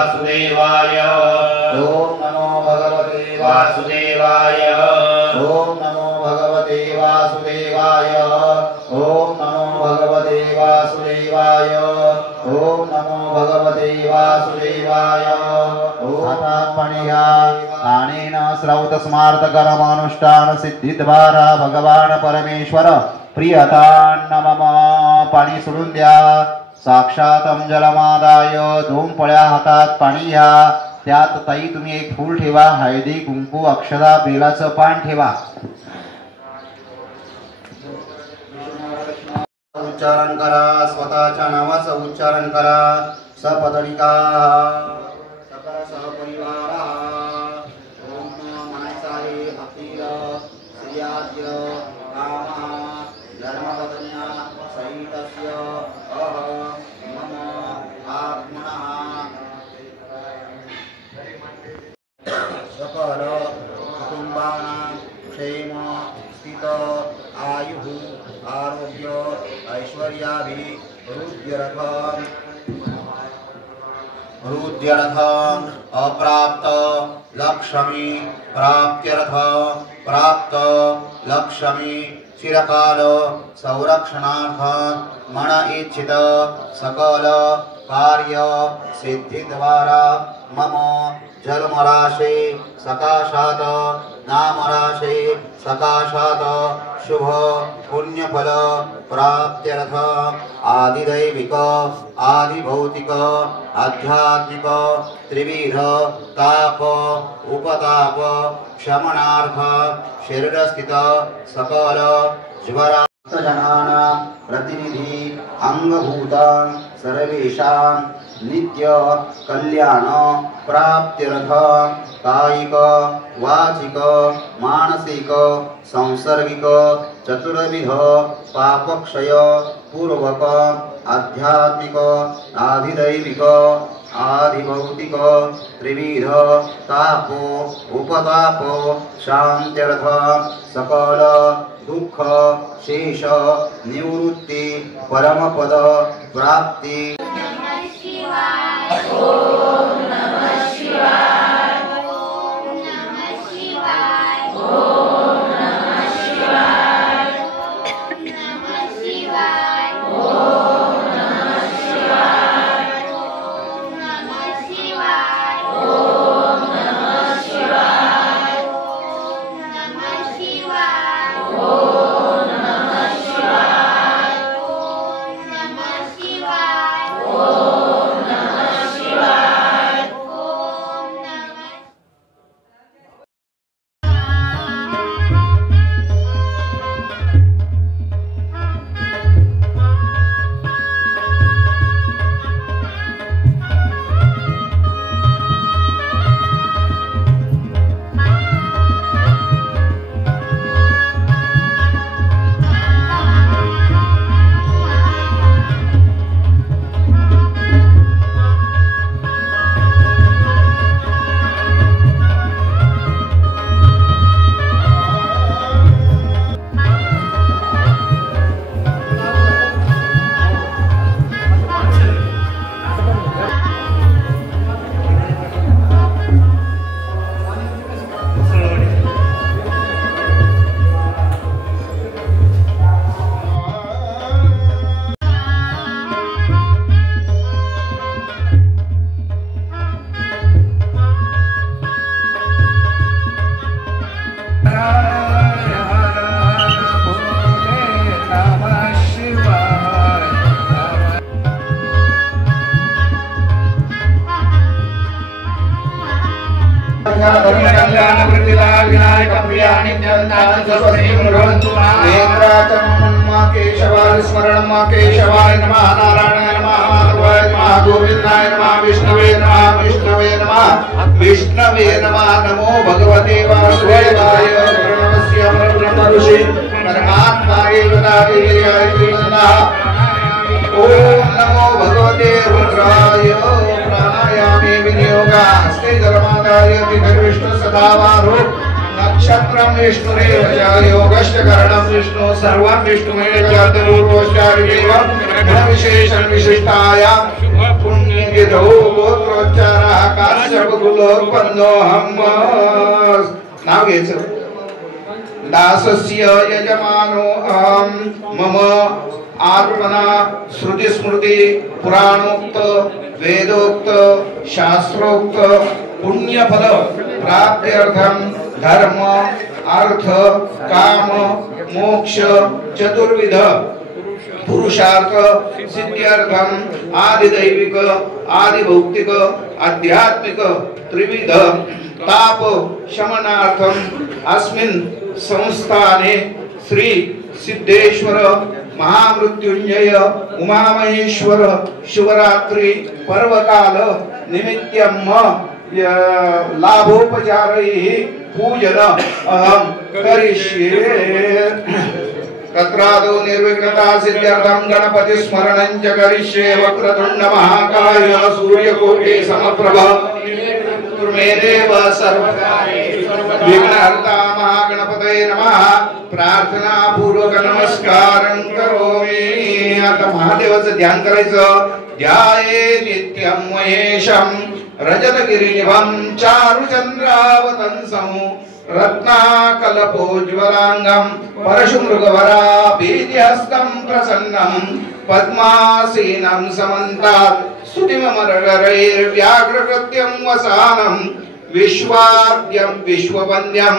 वासुदेवाय ओम नमो भगवते वासुदेवाय ओम नमो भगवते वासुदेवाय ओम नमो भगवते वासुदेवाय ओम नमो भगवते वासुदेवाय ओमपणिया अनेन श्रौत स्मार्त कर्मानुष्ठान सिद्धि द्वारा भगवान परमेश्वर प्रियतान्न मम पाणी सोडून द्या। साक्षात जलमादाय 2 पळ्या हातात पाणी घ्या। त्यात ताई तुम्ही एक फूल ठेवा, हळदी कुंकू अक्षदा बेलाचं पान ठेवा। उच्चारण करा, स्वतःच्या नावाचं उच्चारण करा। सपदनिका सकल सहपरिवार ओम म्हणायचं आहे। भक्तीर श्रियाद्य कामा धर्मपत्न्या सहितस्य मम आत्मनः सकल कुटुंबानां क्षेम स्थित आयुः आरोग्य ऐश्वर्याभिवृद्ध्यर्थं अप्राप्त लक्ष्मी प्राप्त्यर्थ प्राप्त लक्ष्मी चिरकाल संरक्षणार्थं मन इच्छित सकल कार्य सिद्धि द्वारा मम जन्मराशि सकाशात नामराशि सकाशात शुभ पुण्यफल प्राप्त्यर्थ आदिदैविक आदिभौतिक आध्यात्मिक त्रिविध ताप उपताप शमनार्थ शरीरस्थित सकल ज्वरा जनानां प्रतिनिधि अंगभूतं सर्वेषां नित्य कल्याण प्राप्त्यर्थ कायिक वाचिक मानसिक सांसर्गिक चतुर्विध पापक्षय पूर्वक आध्यात्मिक आधिदैविक आधिभौतिक त्रिविध ताप उपताप शांत्यर्थ सकल दुःख शेष निवृत्ति परमपद प्राप्ति। केशवाय नमः नारायणाय नमः माधवाय नमः गोविंदाय नमः विष्णवे नमः नमो भगवते वासुदेवाय प्रणवस्य ब्रह्मऋषि परमात्माय विदाय ओम नमो भगवते रुद्राय प्राणायामे विनियोगा हस्ते जलमादाय विष्णु सदावारो नक्षत्रं विष्णुरेव च योगश्च करणं विष्णु सर्वं विष्णुमेव च तरुर्वश्चारिदेवं गुणविशेषं विशिष्टायां पुण्यविधौ गोत्रोच्चारः काश्यपकुलोत्पन्नोऽहम् नाव घ्यायचं दासस्य यजमानो अहं मम आत्मना श्रुतिस्मृती पुराणोक्त वेदोक्त शास्त्रोक्त पुण्यफल प्राप्त्यर्थं धर्म अर्थ काम मोक्ष चतुर्विध पुरुषार्थ सिद्ध्यर्थम आदिदैविक आदिभौतिक आध्यात्मिक त्रिविध ताप शमनार्थम अस्मिन् संस्थाने श्री सिद्धेश्वर महामृत्युंजय उमामहेश्वर शिवरात्रि पर्वकाल निमित्तम् लाभोपचारैः पूजन अहं करिष्ये तत्रादौ निर्विघ्नता सिद्ध्यर्थं गणपति स्मरणं च करिष्ये वक्रतुण्ड महाकाय सूर्यकोटि समप्रभ मे देव सर्वकार्येषु विघ्नहर्ता महागणपतये नमः प्रार्थना पूर्वक नमस्कारं करोमि आता महादेवाचं ध्यान करायचं ध्याये नित्यं महेशं रजतगिरिनिभं चारुचन्द्रावतंसं रत्नाकल्पोज्ज्वलांगं परशुमृगवरा भीतिहस्तं प्रसन्नं पद्मासीनं समन्तात् स्तुतिममरगरैर्व्याघ्रकृत्यं वसानं विश्वाद्यं विश्ववन्द्यं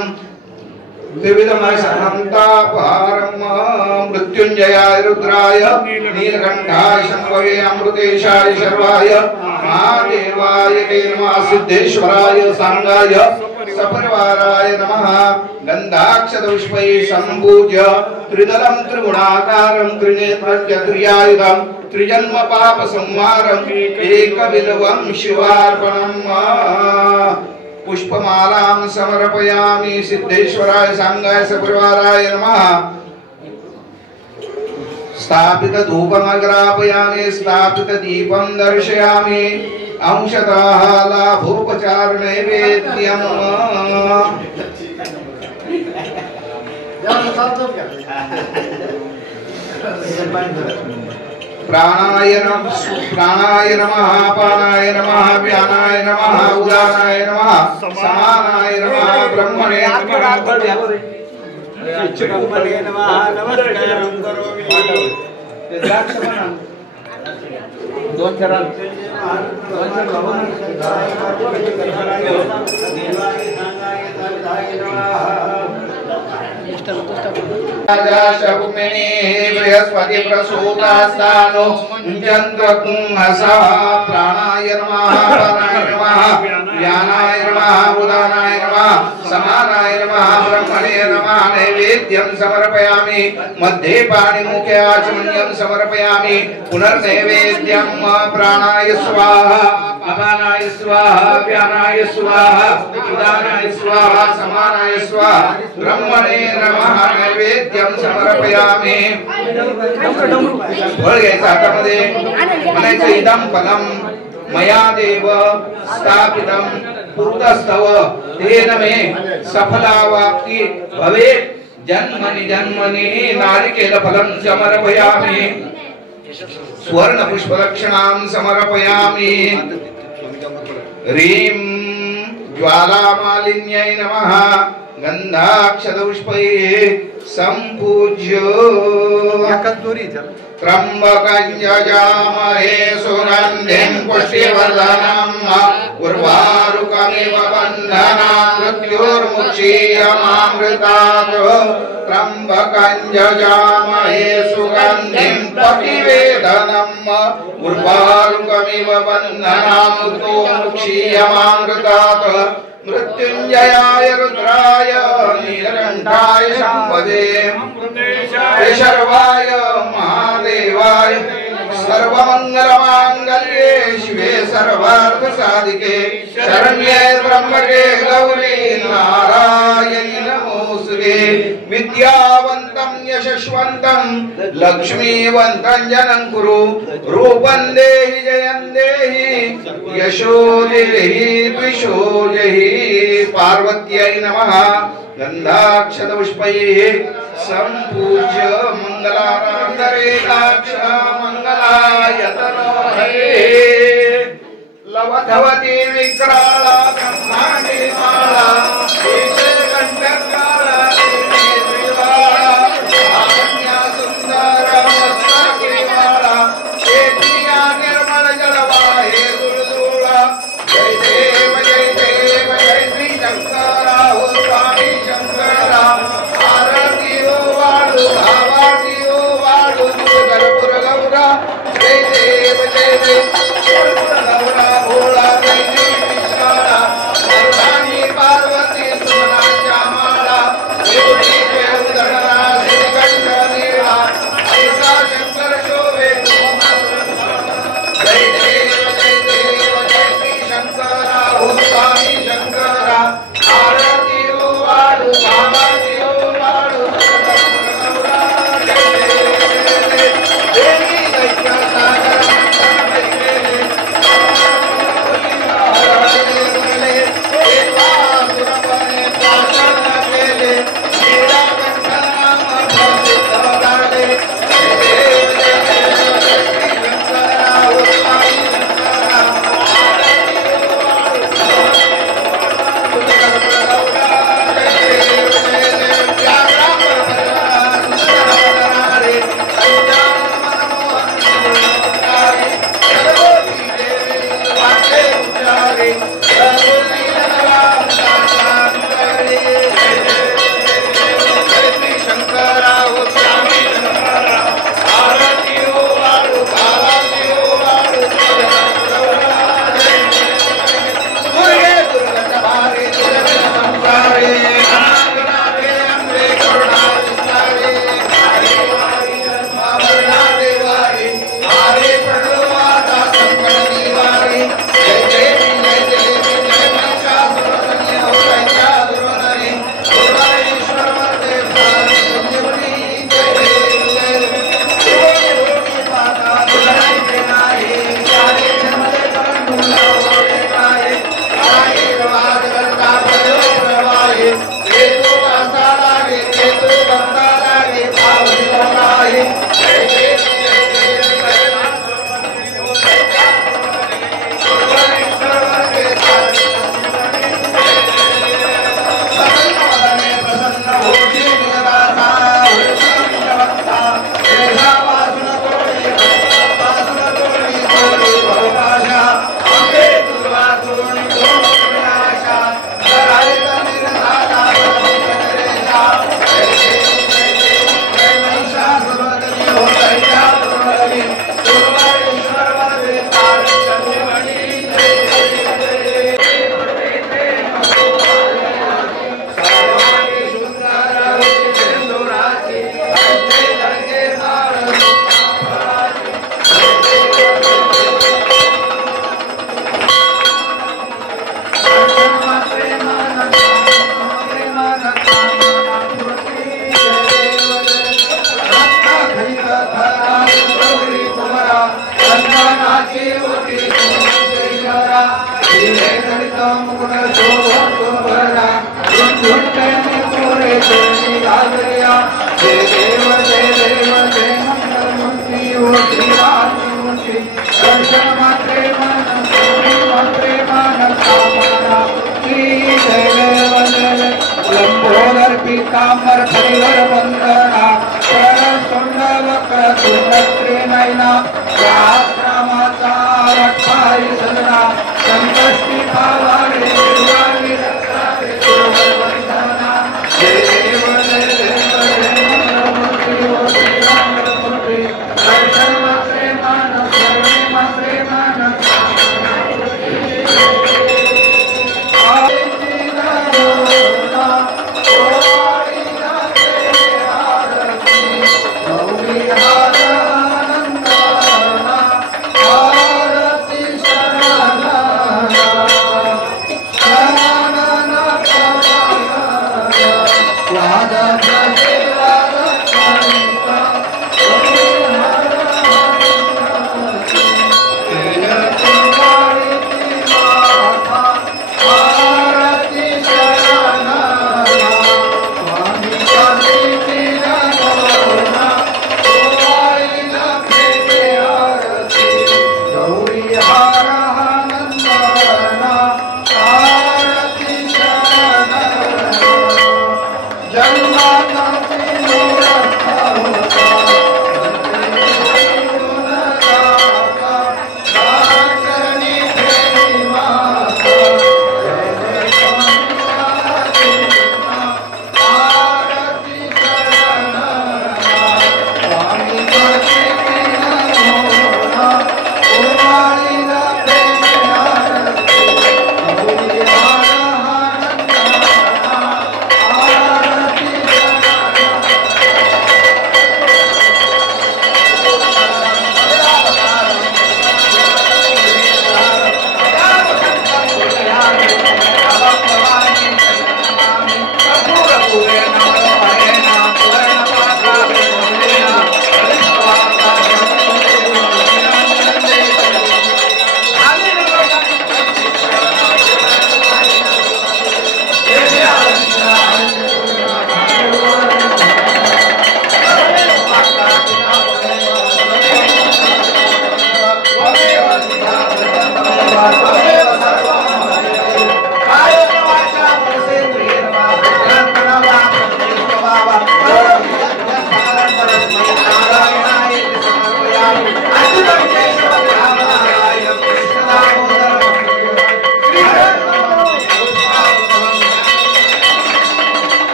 त्रिविधमसहन्तापहारं मृत्युंजयाय रुद्राय नीलकण्ठाय शम्भवे अमृतेशाय शर्वाय महादेवाय ते नमः सिद्धेश्वराय सांगाय सपरिवाराय नमः गन्धाक्षतपुष्पैः सम्पूज्य त्रिदलं त्रिगुणाकारं त्रिनेत्रं च त्रियायुधं त्रिजन्म पाप संहारं एकविधवं शिवार्पणम् पुष्पमालां समर्पयामि सिद्धेश्वराय सांगाय सपरिवाराय नमः स्थापित धूपमग्रापयामि स्थापित दीपं दर्शयामि अंशतः लाभोपचार नैवेद्यम् प्राणाय नमः अपानाय नमः व्यानाय नमः उदानाय नमः समानाय नमः ब्रह्मणे नमः नमस्कारं करोमि दोन चरण बृहस्पति प्रसूतास्तानो चन्द्रकुंहसा प्राणाय नमः अपानाय नमः व्यानाय नमः उदानाय नमः समानाय नमः ब्रह्मणे नमः नैवेद्यं समर्पयामि मध्ये पाणिमुखे आचमन्यं समर्पयामि पुनर्नैवेद्यं प्राणाय स्वाहा अपानाय स्वाहा व्यानाय स्वाहा उदानाय स्वाहा समानाय स्वाहा ब्रह्मणे नमः नैवेद्यं समर्पयामि फळ घ्यायचं हातामध्ये म्हणायचं इदं फलं मया देव स्थापितं पूर्वस्तव तेन मे सफलावाप्ति भवेत् जन्मनि जन्मनि नारिकेल फलं समर्पयामि स्वर्ण पुष्पलक्षणां समर्पयामि ह्रीं ज्वालामालिन्यै नमः गन्धाक्षतपुष्पैः सम्पूज्य त्र्यम्बकं यजामहे सुगन्धिं पुष्टिवर्धनम् उर्वारुकमिव बन्धनात् मृत्युर्मुक्षीयमामृतात् त्र्यम्बकं यजामहे सुगन्धिं पतिवेदनम् उर्वारुकमिव बन्धनात् मृत्युर्मुक्षीयमामृतात् मृत्युंजयाय रुद्राय नीलकण्ठाय शम्भवे शर्वाय महादेवाय सर्वमंगलमांगल्ये शिवे सर्वार्थसाधिके शरण्ये त्र्यंबके गौरी नारायणि नमोस्तुते विद्यावन्तं यशस्वन्तं लक्ष्मीवन्तं जनं कुरु रूपं देहि जयं देहि यशो देहि द्विषो जहि पार्वत्यै नमः गन्धाक्षतपुष्पैः सम्पूज्य मंगलाराधरेकाक्ष मंगलायतनो हरे लव मधवती विक्राल ब्रह्मांडी माला कंठकाल सुंदर मस्तकी माला निर्मल जलवाहे दुर्दूला जय देव जय श्री शंकरा हो स्वामी शंकरा आरती ओ वाळू भावाती ओ वाळू गरपुर गौरा जय देव गौरा भोळा जय देव विशाला सर्वांगी पार्वती सोनाच्या माळा देवडी उदळा श्रीकंठ नीळा ऐसा शंकर शोभे जय देव जय श्री शंकरा हो स्वामी शंकरा आरती ओ वाळू भावाती ओ वाळू देवी दैत्य सागर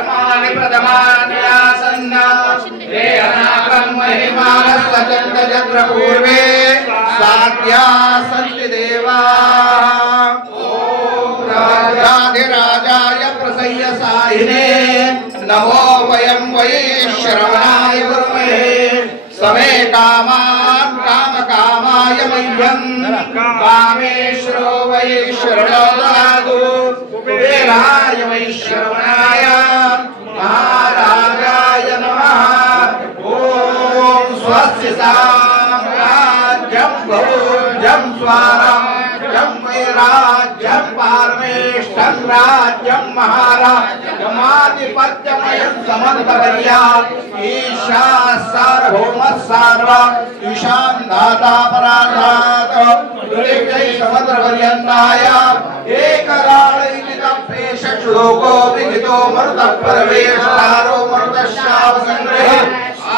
कर्माणि प्रथमान्यासन्न ते अनागं महिमानस्वचन्द चन्द्र पूर्वे साध्या सन्ति देवाः। राधिराजाय प्रसह्य साहिने नमो वयं वै श्रवणाय कुर्महे समे कामान् कामकामाय मह्यं कामेश्वरो वै शरणो ददातु कुबेराय वै श्रवणाय महाराजाय नमः। ॐ स्वस्य साम्राज्यं भोज्यं स्वाराज्यं वैराज्यं पारमेष्ठं राज्यं महाराजमाधिपत्यमयं समन्तवर्या ईशा सार्वभौमः सार्वा ईशान दाता पराधात पृथिव्यै समत्रपर्यन्ताय एकराळैकितप्रेष श्लोको विहितो मरुतः परमेष्ठारो मरुतश्चावसङ्ग्रहे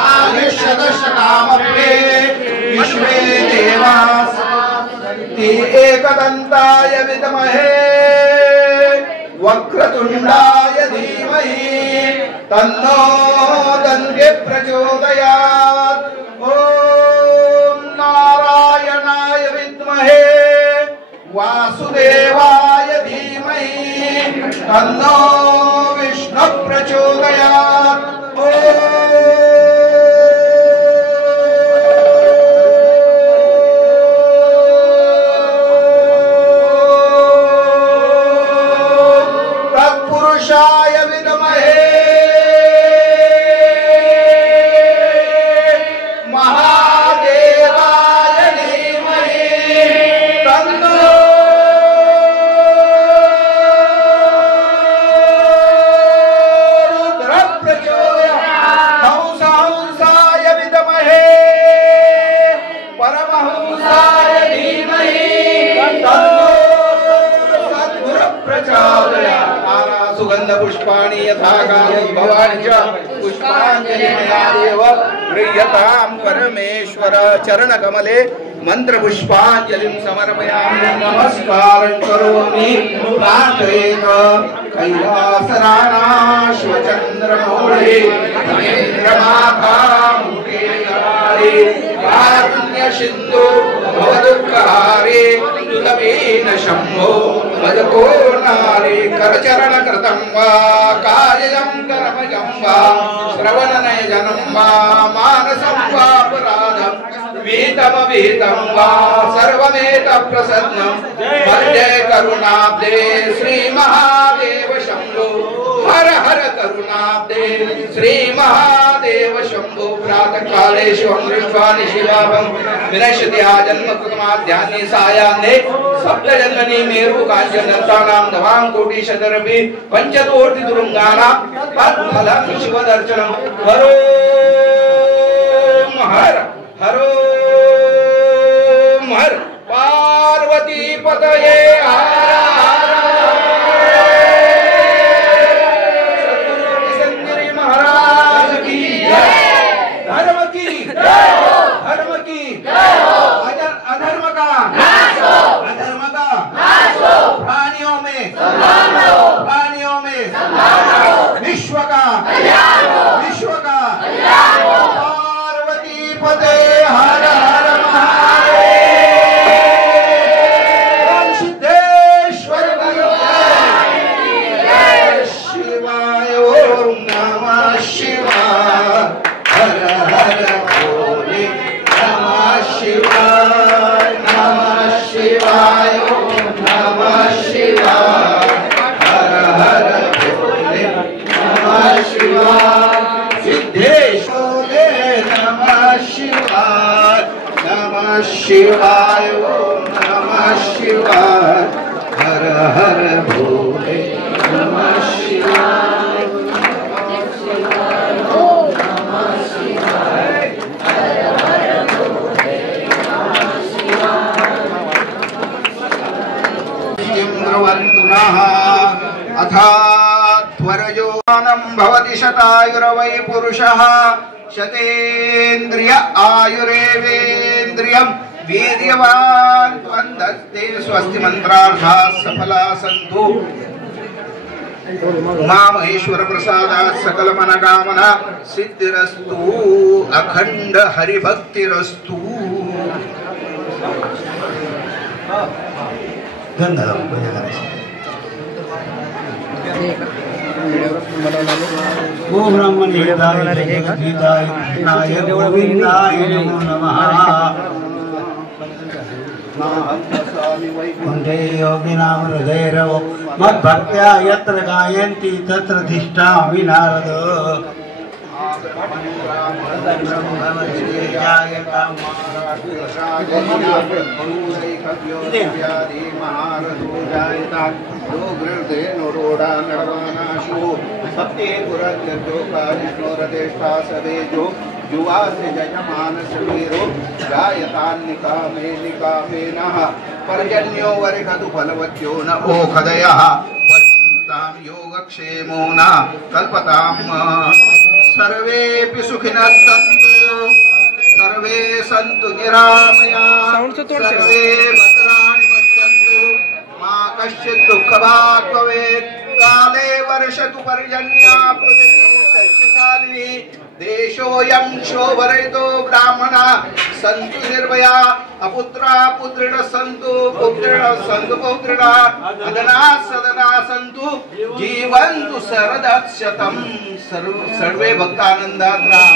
आयुष्यदशकामप्रे विश्वे देवाः एकदन्ताय विद्महे वक्रतुण्डाय धीमहि तन्नो दन्ते प्रचोदयात्। ॐ नारायणाय विद्महे वासुदेवाय धीमहि तन्नो विष्णु प्रचोदयात्। तत्पुरुषाय विद्महे महादेवाय धीमहि तन्नो रुद्र प्रचोदयात्। हंसाय विद्महे परमहंसाय धीमहि तन्नो सद्गुरु प्रचोदयात्। सुगंध पुष्पाणि यथा कालोद्भवानि च पुष्पाञ्जलि मया देव गृह्यतां परमेश्वर चरण कमले मंत्र पुष्पाञ्जलिं समर्पयामि। नमस्कारं करोमि प्रार्थयेत कैलासराणाश्वचन्द्रमौळे महेन्द्रमाभामुखे नमारे कारुण्य सिन्धु भवदुःखहारे तुलमेन शम्भो मदकोर्णारे करचरण कृतं वा कायं कर्मजं वा श्रवणनयनं वा मानसं वापराधं विहितं वा सर्वमेतः प्रसन्नं वन्दे करुणाब्धे श्रीमहादेव शम्भो हर हर करुणाब्धे श्रीमहादेव शम्भो। प्रातःकाले शिवं दृष्ट्वा निशिवाभं विनश्यति आजन्मकृतमाध्यान्ये सायाह्ने सप्तजन्मनि मेरु काञ्चनदत्तानां नवां कोटिशतरपि पञ्चकोटितुरुङ्गानां तत्फलं शिवदर्शनं। हरो हर हरो हर पार्वती पतये विश्व का पार्वती पते हर हर महादेव सिद्धेश्वर शिवाय ओम नमः शिवाय हर हर भोले नमः शिवाय ओम नमः शिवाय हर हर भोले नमः शिवाय सिद्धेश्वरे नमः शिवाय ओम नमः शिवाय हर हर भोले नमः शिवाय अथात्वरयोनं भवति शतायुर्वै पुरुषः शतेन्द्रिय आयुरेवेन्द्रियं वीर्यवान् वन्दते स्वस्ति मंत्रार्थाः सफला सन्तु। उमा महेश्वर प्रसादात सकल मनकामना सिद्धिरस्तु अखंड हरिभक्तिरस्तु. ओ ब्राह्मण हिताय जगद्धिताय कृष्णाय गोविंदाय नमो नमः. कुंठे योगिनां हृदयरवो मद्भक्त्या यत्र गायन्ति तत्र तिष्ठामि नारद. पर्जन्यो वरिखतु फलवत्यो न ओखदयः वसन्तां योगक्षेमो न कल्पताम्. सर्वेऽपि सुखिनः सन्तु सर्वे सन्तु निरामयाः सर्वे भद्राणि पश्यन्तु मा कश्चित् दुःखभाग् भवेत्. काले वर्षतु पर्जन्या पृथिवी शस्यशालिनी देशोऽयं शोभरहितो ब्राह्मणा सन्तु निर्भया अपुत्रा पुत्रिण सन्तु पुत्रिण सन्तु पौत्रिणा अदना सदना सन्तु जीवन्तु शरदशतं. सर्वे भक्तानंदात राहा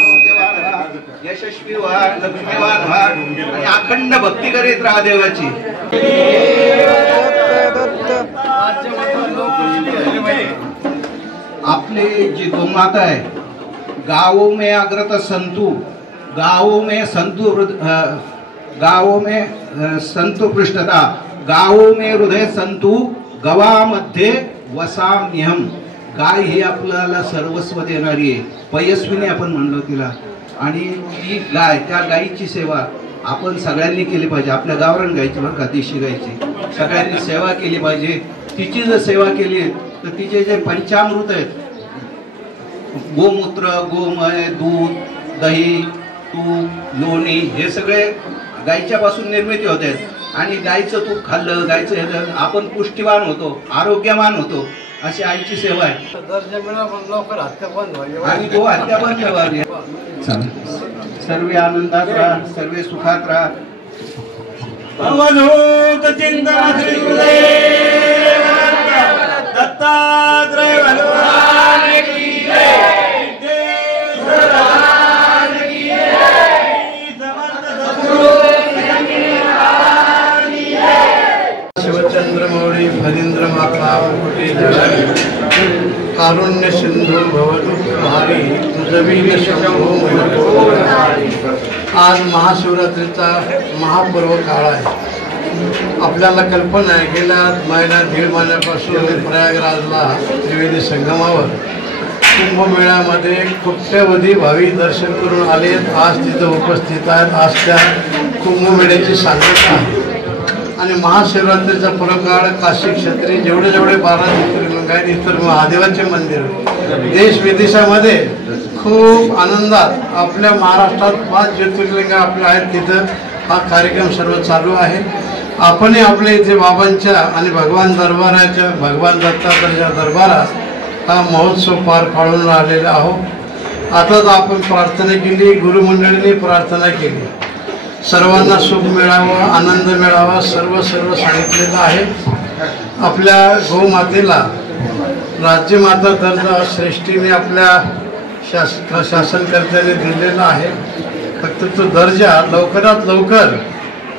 यशस्वी व्हा लक्ष्मीवान व्हा आणि अखंड भक्ती करीत राहा देवाची. आपले जी गोमाता आहे गावों में अग्रत संतु गावों में संतु गावों में संतु पृष्ठता गावों में हृदय संतु गवामध्ये वसाम्यहम. गाय ही आपल्याला सर्वस्व देणारी आहे. पयस्विनी आपण म्हणलो तिला. आणि ती गाय त्या गायीची सेवा आपण सगळ्यांनी केली पाहिजे. आपल्या गावरान गायची बरं का देशी गायची सगळ्यांनी सेवा केली पाहिजे. तिची जर सेवा केली तर तिचे जे पंचामृत आहेत गोमूत्र गोमय दूध दही तूप लोणी हे सगळे गायीच्या पासून निर्मिती होते. आणि गायीचं तूप खाल्लं गायचं आपण पुष्टीवान होतो आरोग्यवान होतो. अशी आईची सेवा आहे. आणि तो हत्या बंद व्हावी. सर्वे आनंदात राहा सर्वे सुखात राहा. अवधूत चिंतन श्री गुरुदेव दत्तात्रय भगवान की जय. देव भगवान की जय. समर्थ सद्गुरु शिवचंद्र मौळी फणींद्र माता मुकुटी कारुण्य सिंधू भवदुःखहारी तुझवीन शंभो मनोहरी. आज महाशिवरात्रीचा महापर्व काळ आहे. आपल्याला कल्पना आहे गेल्या महिन्यात दीड महिन्यापासून प्रयागराजला त्रिवेणी संगमावर कुंभमेळ्यामध्ये कोट्यवधी भाविक दर्शन करून आलेत. आज तिथं उपस्थित आहेत. आज त्या कुंभमेळ्याची सांगता आहे. आणि महाशिवरात्रीचा प्रकाळ काशी क्षेत्री जेवढे 12 ज्योतिर्लिंग आहेत इतर महादेवाचे मंदिर देश विदेशामध्ये खूप आनंदात आपल्या महाराष्ट्रात 5 ज्योतिर्लिंग आपल्या आहेत तिथं हा कार्यक्रम सर्व चालू आहे. आपणही आपल्या इथे बाबांच्या आणि भगवान दरबाराच्या भगवान दत्तात्रयाच्या दरबारात हा महोत्सव पार पाडून राहिलेला आहोत. आताच आपण प्रार्थना केली गुरुमंडळींनी प्रार्थना केली. सर्वांना सुख मिळावं आनंद मिळावा सर्व सांगितलेलं आहे. आपल्या गोमातेला राज्यमाता दर्जा श्रेष्ठीने आपल्या शासनकर्त्याने दिलेला आहे. फक्त तो दर्जा लवकरात लवकर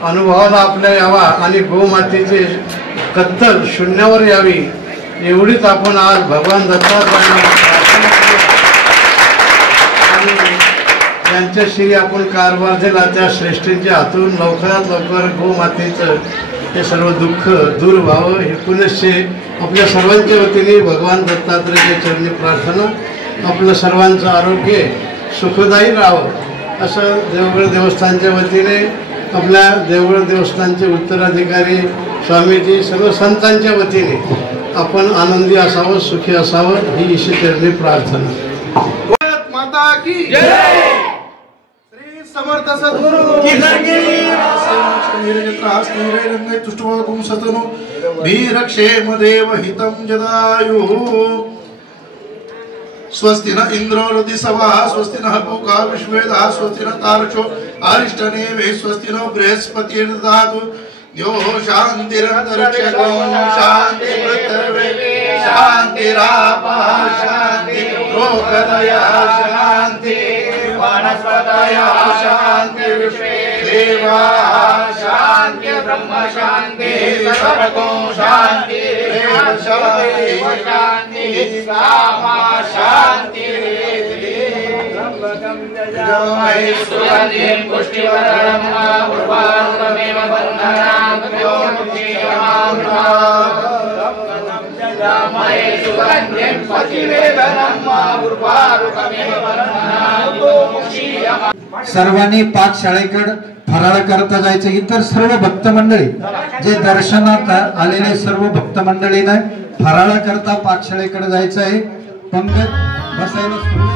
अनुभवाला आपल्या यावा आणि गोमातेची कत्तल शून्यावर यावी एवढीच आपण आज भगवान दत्तात्रयांना प्रार्थना करू. आणि त्यांच्याशी आपण कारभार दिला त्या श्रेष्ठींच्या हातून लवकरात लवकर गोमातेचं हे सर्व दुःख दूर व्हावं हे पुनश्च आपल्या सर्वांच्या वतीने भगवान दत्तात्रयाच्या चरणी प्रार्थना. आपलं सर्वांचं आरोग्य सुखदायी राहावं असं देवगड देवस्थानच्या वतीने आपल्या देवगड देवस्थानचे उत्तराधिकारी स्वामीजी सर्व संतांच्या वतीने आपण आनंदी असावं सुखी असावं ही ईश्वरचरणी प्रार्थना. माता की जय. समर्थ सद्गुरु की जय वीरक्षेमदेव हितं जदायुः स्वस्ति न इंद्रो रदिसवा स्वस्ति न पूका विश्वेदा स्वस्ति न तारचो अरिष्टनेमे स्वस्ति न बृहस्पतिर्दधातु यो शान्तिरन्तरिक्षगो शान्ति पृथिवी शान्तिरापः शान्ति लोकदया शान्ति वनस्पतयः शान्ति विश्वे देवाः शान्ति ब्रह्म शान्ति सर्वगो शान्ति शान्ति कामा शान्ति सुगन्धिं पुष्टिवरं उर्वारुकमेव बन्धनात् सुगन्धिं पतिवेदनं उर्वारुकमेव बन्धनात्। सर्वांनी पाठशाळेकडे फराळ करता जायचं। इतर सर्व भक्त मंडळी जे दर्शनात आलेले सर्व भक्त मंडळीने फराळ करता पाठशाळेकडे जायचं आहे। पंगत बसायला